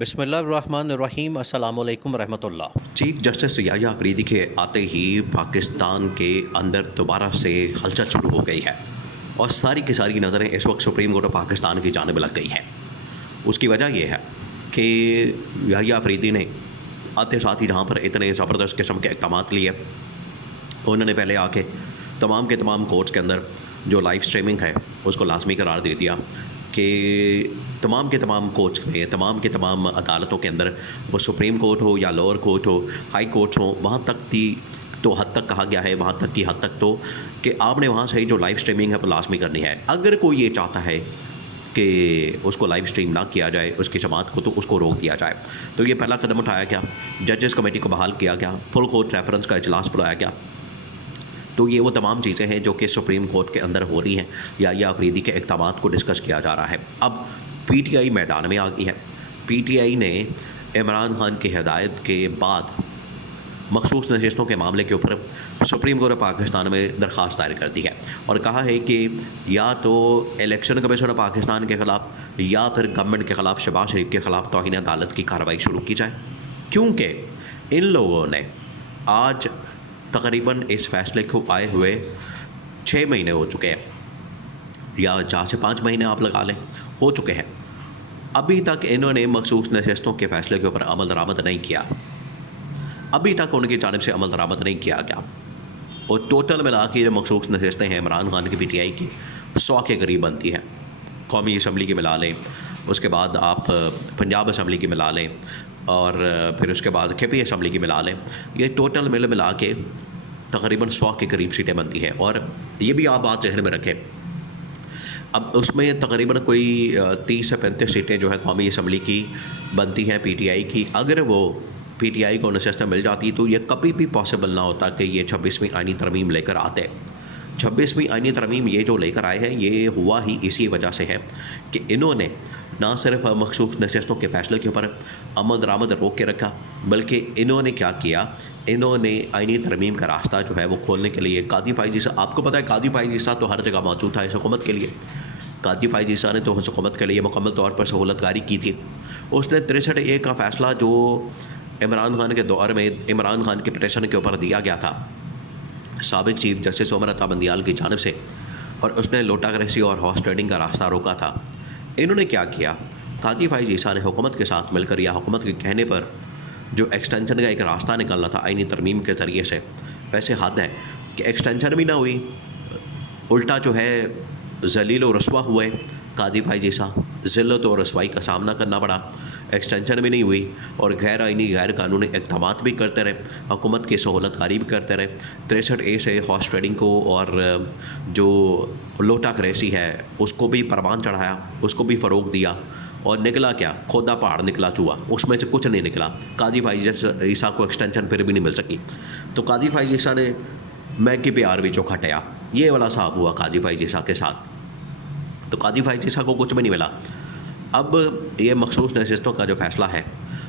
بسم اللہ الرحمن الرحیم، السلام علیکم ورحمۃ اللہ۔ چیف جسٹس یحییٰ آفریدی کے آتے ہی پاکستان کے اندر دوبارہ سے ہلچل شروع ہو گئی ہے اور ساری کی ساری نظریں اس وقت سپریم کورٹ آف پاکستان کی جانب لگ گئی ہیں۔ اس کی وجہ یہ ہے کہ یحییٰ آفریدی نے آتے ساتھ ہی جہاں پر اتنے زبردست قسم کے اقدامات لیے، انہوں نے پہلے آ کے تمام کے تمام کورٹس کے اندر جو لائیو اسٹریمنگ ہے اس کو لازمی قرار دے دیا کہ تمام کے تمام کورٹس میں، تمام کے تمام عدالتوں کے اندر، وہ سپریم کورٹ ہو یا لوور کورٹ ہو، ہائی کورٹس ہوں، وہاں تک تو حد تک کہا گیا ہے، وہاں تک کی حد تک تو کہ آپ نے وہاں سے جو لائیو اسٹریمنگ ہے وہ لازمی کرنی ہے۔ اگر کوئی یہ چاہتا ہے کہ اس کو لائیو اسٹریم نہ کیا جائے، اس کی سماعت کو، تو اس کو روک دیا جائے۔ تو یہ پہلا قدم اٹھایا گیا، ججز کمیٹی کو بحال کیا گیا، فل کورٹ ریفرنس کا اجلاس بلایا گیا۔ تو یہ وہ تمام چیزیں ہیں جو کہ سپریم کورٹ کے اندر ہو رہی ہیں، یحییٰ آفریدی کے اقدامات کو ڈسکس کیا جا رہا ہے۔ اب پی ٹی آئی میدان میں آ گئی ہے۔ پی ٹی آئی نے عمران خان کی ہدایت کے بعد مخصوص نشستوں کے معاملے کے اوپر سپریم کورٹ آف پاکستان میں درخواست دائر کر دی ہے اور کہا ہے کہ یا تو الیکشن کمیشن آف پاکستان کے خلاف یا پھر گورنمنٹ کے خلاف، شہباز شریف کے خلاف توہین عدالت کی کارروائی شروع کی جائے، کیونکہ ان لوگوں نے آج تقریباً اس فیصلے کو آئے ہوئے 6 مہینے ہو چکے ہیں، یا 4 سے 5 مہینے آپ لگا لیں، ہو چکے ہیں۔ ابھی تک انہوں نے مخصوص نشستوں کے فیصلے کے اوپر عمل درآمد نہیں کیا، ابھی تک ان کی جانب سے عمل درآمد نہیں کیا گیا۔ اور ٹوٹل ملا کے جو مخصوص نشستیں ہیں عمران خان کی پی ٹی آئی کی 100 کے قریب بنتی ہیں۔ قومی اسمبلی کی ملا لیں، اس کے بعد آپ پنجاب اسمبلی کی ملا لیں، اور پھر اس کے بعد کے پی اسمبلی کی ملا لیں، یہ ٹوٹل ملا کے تقریباً 100 کے قریب سیٹیں بنتی ہیں۔ اور یہ بھی آپ بات ذہن میں رکھیں، اب اس میں تقریباً کوئی 30 سے 35 سیٹیں جو ہے قومی اسمبلی کی بنتی ہیں پی ٹی آئی کی۔ اگر وہ پی ٹی آئی کو نشستیں مل جاتی تو یہ کبھی بھی پاسبل نہ ہوتا کہ یہ 26ویں آئینی ترمیم لے کر آتے۔ 26ویں آئینی ترمیم یہ جو لے کر آئے ہیں، یہ ہوا ہی اسی وجہ سے ہے کہ انہوں نے نہ صرف مخصوص نشستوں کے فیصلے کے اوپر عمل درآمد روک کے رکھا، بلکہ انہوں نے کیا کیا، انہوں نے آئینی ترمیم کا راستہ جو ہے وہ کھولنے کے لیے قاضی فائز عیسیٰ، آپ کو پتہ ہے قاضی فائز عیسیٰ تو ہر جگہ موجود تھا اس حکومت کے لیے۔ قاضی فائز عیسیٰ نے تو اس حکومت کے لیے مکمل طور پر سہولت کاری کی تھی۔ اس نے 63A کا فیصلہ جو عمران خان کے دور میں عمران خان کے پٹیشن کے اوپر دیا گیا تھا سابق چیف جسٹس عمر عطا بندیال کی جانب سے، اور اس نے لوٹا گریسی اور ہارس ٹریڈنگ کا راستہ روکا تھا۔ انہوں نے کیا کیا، قاضی فائز عیسیٰ نے حکومت کے ساتھ مل کر یا حکومت کے کہنے پر جو ایکسٹینشن کا ایک راستہ نکلنا تھا آئینی ترمیم کے ذریعے سے، ویسے حد ہے کہ ایکسٹینشن بھی نہ ہوئی، الٹا جو ہے ذلیل و رسوا ہوئے قاضی فائز عیسیٰ، ذلت و رسوائی کا سامنا کرنا پڑا، ایکسٹینشن بھی نہیں ہوئی، اور غیر آئینی غیر قانونی اقدامات بھی کرتے رہے، حکومت کی سہولت کاری بھی کرتے رہے۔ 63A سے ہارس ٹریڈنگ کو اور جو لوٹا گریسی ہے اس کو بھی پروان چڑھایا، اس کو بھی فروغ دیا، اور نکلا کیا، کھودا پہاڑ نکلا چوہا، اس میں سے کچھ نہیں نکلا۔ قاضی فائز عیسیٰ کو ایکسٹینشن پھر بھی نہیں مل سکی، تو قاضی فائز عیسیٰ نے میگی پہ آر بھی چوکھا ٹیا، یہ والا صاحب ہوا قاضی فائز عیسیٰ کے ساتھ۔ تو قاضی فائز عیسیٰ کو کچھ بھی نہیں ملا۔ اب یہ مخصوص نشستوں کا جو فیصلہ ہے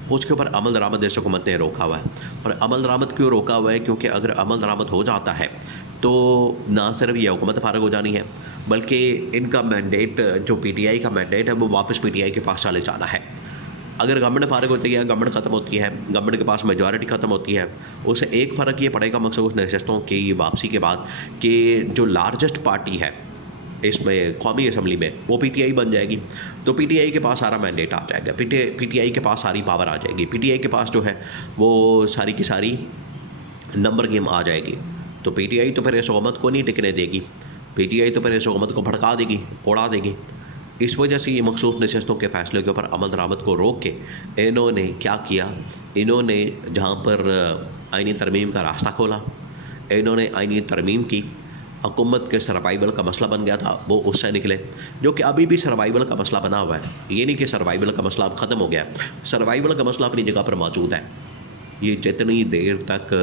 اس کے اوپر عمل درآمد اس حکومت نے روکا ہوا ہے، اور عمل درآمد کیوں روکا ہوا ہے؟ کیونکہ اگر عمل درآمد ہو جاتا ہے تو نہ صرف یہ حکومت فارغ ہو جانی ہے، بلکہ ان کا مینڈیٹ، جو پی ٹی آئی کا مینڈیٹ ہے، وہ واپس پی ٹی آئی کے پاس چلے جانا ہے۔ اگر گورنمنٹ فارغ ہوتی ہے، گورنمنٹ ختم ہوتی ہے، گورنمنٹ کے پاس میجورٹی ختم ہوتی ہے، اسے ایک فرق یہ پڑے گا مخصوص نشستوں کی واپسی کے بعد کہ جو لارجسٹ پارٹی ہے اس میں قومی اسمبلی میں، وہ پی ٹی آئی بن جائے گی، تو پی ٹی آئی کے پاس سارا مینڈیٹ آ جائے گا، پی ٹی آئی کے پاس ساری پاور آ جائے گی، پی ٹی آئی کے پاس جو ہے وہ ساری کی ساری نمبر گیم آ جائے گی۔ تو پی ٹی آئی تو پھر اس حکومت کو نہیں ٹکنے دے گی، پی ٹی آئی تو پھر اس حکومت کو بھڑکا دے گی، اڑا دے گی۔ اس وجہ سے یہ مخصوص نشستوں کے فیصلے کے اوپر عمل درآمد کو روک کے انہوں نے کیا کیا، انہوں نے جہاں پر آئینی ترمیم کا راستہ کھولا، انہوں نے آئینی ترمیم کی، حکومت کے سروائیول کا مسئلہ بن گیا تھا وہ اس سے نکلے، جو کہ ابھی بھی سروائیول کا مسئلہ بنا ہوا ہے، یہ نہیں کہ سروائیول کا مسئلہ اب ختم ہو گیا، سروائیول کا مسئلہ اپنی جگہ پر موجود ہے۔ یہ جتنی دیر تک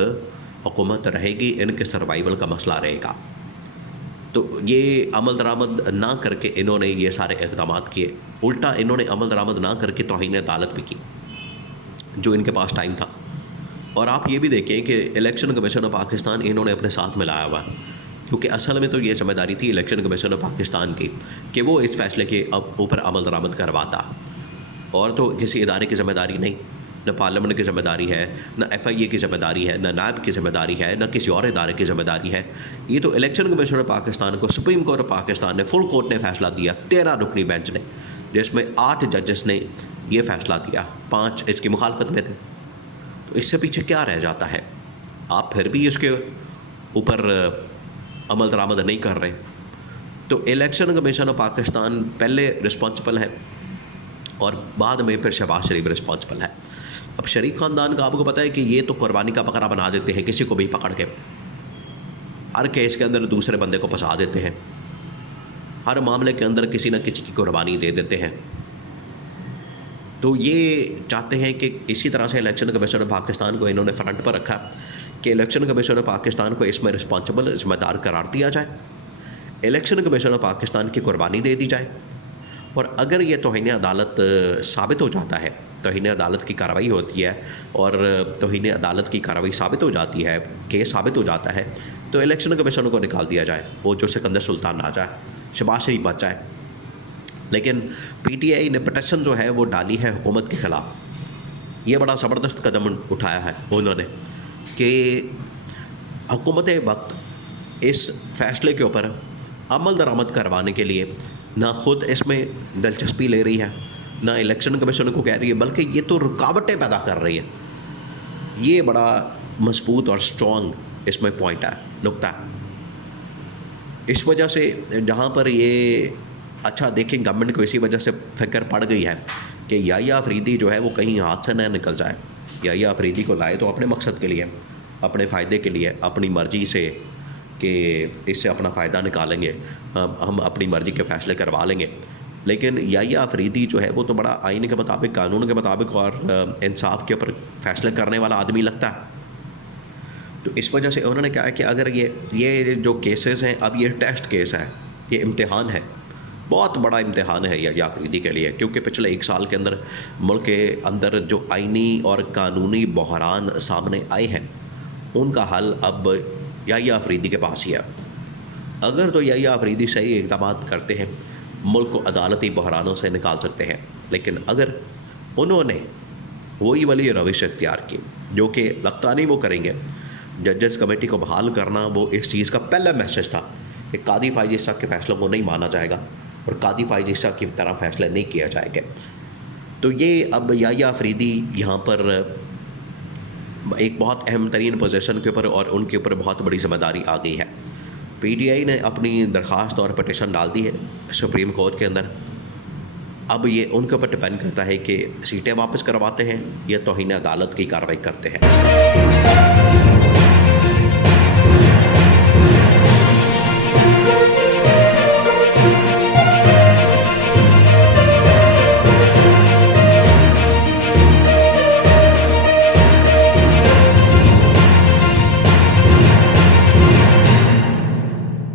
حکومت رہے گی ان کے سروائیول کا مسئلہ رہے گا۔ تو یہ عمل درآمد نہ کر کے انہوں نے یہ سارے اقدامات کیے، الٹا انہوں نے عمل درآمد نہ کر کے توہین عدالت بھی کی جو ان کے پاس ٹائم تھا۔ اور آپ یہ بھی دیکھیں کہ الیکشن کمیشن آف پاکستان انہوں نے اپنے ساتھ ملایا ہوا ہے، کیونکہ اصل میں تو یہ ذمہ داری تھی الیکشن کمیشن آف پاکستان کی کہ وہ اس فیصلے کے اوپر عمل درآمد کرواتا، اور تو کسی ادارے کی ذمہ داری نہیں، نہ پارلیمنٹ کی ذمہ داری ہے، نہ ایف آئی اے کی ذمہ داری ہے، نہ نیب کی ذمہ داری ہے، نہ کسی اور ادارے کی ذمہ داری ہے. یہ تو الیکشن کمیشن آف پاکستان کو سپریم کورٹ آف پاکستان نے، فل کورٹ نے فیصلہ دیا، 13 رکنی بینچ نے، جس میں 8 ججز نے یہ فیصلہ دیا، 5 اس کی مخالفت میں تھے. تو اس سے پیچھے کیا رہ جاتا ہے؟ آپ پھر بھی اس کے اوپر عمل درآمد نہیں کر رہے. تو الیکشن کمیشن آف پاکستان پہلے رسپانسبل ہے اور بعد میں پھر شہباز شریف رسپانسبل ہے. اب شریف خاندان کا آپ کو پتہ ہے کہ یہ تو قربانی کا بکرا بنا دیتے ہیں کسی کو بھی پکڑ کے، ہر کیس کے اندر دوسرے بندے کو پھنسا دیتے ہیں، ہر معاملے کے اندر کسی نہ کسی کی قربانی دے دیتے ہیں. تو یہ چاہتے ہیں کہ اسی طرح سے الیکشن کمیشن آف پاکستان کو انہوں نے فرنٹ پر رکھا کہ الیکشن کمیشن آف پاکستان کو اس میں رسپانسبل ذمہ دار قرار دیا جائے، الیکشن کمیشن آف پاکستان کی قربانی دے دی جائے. اور اگر یہ توہین عدالت ثابت ہو جاتا ہے، توہین عدالت کی کارروائی ہوتی ہے اور توہین عدالت کی کارروائی ثابت ہو جاتی ہے، کیس ثابت ہو جاتا ہے، تو الیکشن کمیشن کو نکال دیا جائے، وہ جو سکندر سلطان آ جائے، شہباز شریف بچ جائے. لیکن پی ٹی آئی نے پٹیشن جو ہے وہ ڈالی ہے حکومت کے خلاف. یہ بڑا زبردست قدم اٹھایا ہے انہوں نے کہ حکومت وقت اس فیصلے کے اوپر عمل درآمد کروانے کے لیے نہ خود اس میں دلچسپی لے رہی ہے، نہ الیکشن کمیشن کو کہہ رہی ہے، بلکہ یہ تو رکاوٹیں پیدا کر رہی ہے. یہ بڑا مضبوط اور اسٹرانگ اس میں پوائنٹ ہے، نقطہ ہے. اس وجہ سے جہاں پر یہ اچھا دیکھیں، گورنمنٹ کو اسی وجہ سے فکر پڑ گئی ہے کہ یحییٰ آفریدی جو ہے وہ کہیں ہاتھ سے نہ نکل جائے. یحییٰ آفریدی کو لائے تو اپنے مقصد کے لیے، اپنے فائدے کے لیے، اپنی مرضی سے کہ اس سے اپنا فائدہ نکالیں گے، ہم اپنی مرضی کے فیصلے کروا لیں گے. لیکن یحییٰ آفریدی جو ہے وہ تو بڑا آئین کے مطابق، قانون کے مطابق اور انصاف کے اوپر فیصلے کرنے والا آدمی لگتا ہے. تو اس وجہ سے انہوں نے کہا کہ اگر یہ جو کیسز ہیں، اب یہ ٹیسٹ کیس ہے، یہ امتحان ہے، بہت بڑا امتحان ہے یحییٰ آفریدی کے لیے، کیونکہ پچھلے 1 سال کے اندر ملک کے اندر جو آئینی اور قانونی بحران سامنے آئے ہیں ان کا حل اب یحییٰ آفریدی کے پاس ہی ہے. اگر تو یحییٰ آفریدی صحیح اقدامات کرتے ہیں، ملک کو عدالتی بحرانوں سے نکال سکتے ہیں. لیکن اگر انہوں نے وہی والی روش اختیار کی جو کہ لگتا نہیں وہ کریں گے، ججز کمیٹی کو بحال کرنا وہ اس چیز کا پہلا میسج تھا کہ قاضی فائز عیسیٰ کے فیصلوں کو نہیں مانا جائے گا اور قاضی فائز عیسیٰ کی طرح فیصلے نہیں کیا جائے گا. تو یہ اب یحییٰ آفریدی یہاں پر ایک بہت اہم ترین پوزیشن کے اوپر اور ان کے اوپر بہت بڑی ذمہ داری آ گئی ہے. پی ٹی آئی نے اپنی درخواست اور پٹیشن ڈال دی ہے سپریم کورٹ کے اندر. اب یہ ان کے اوپر ڈپینڈ کرتا ہے کہ سیٹیں واپس کرواتے ہیں یا توہین عدالت کی کارروائی کرتے ہیں.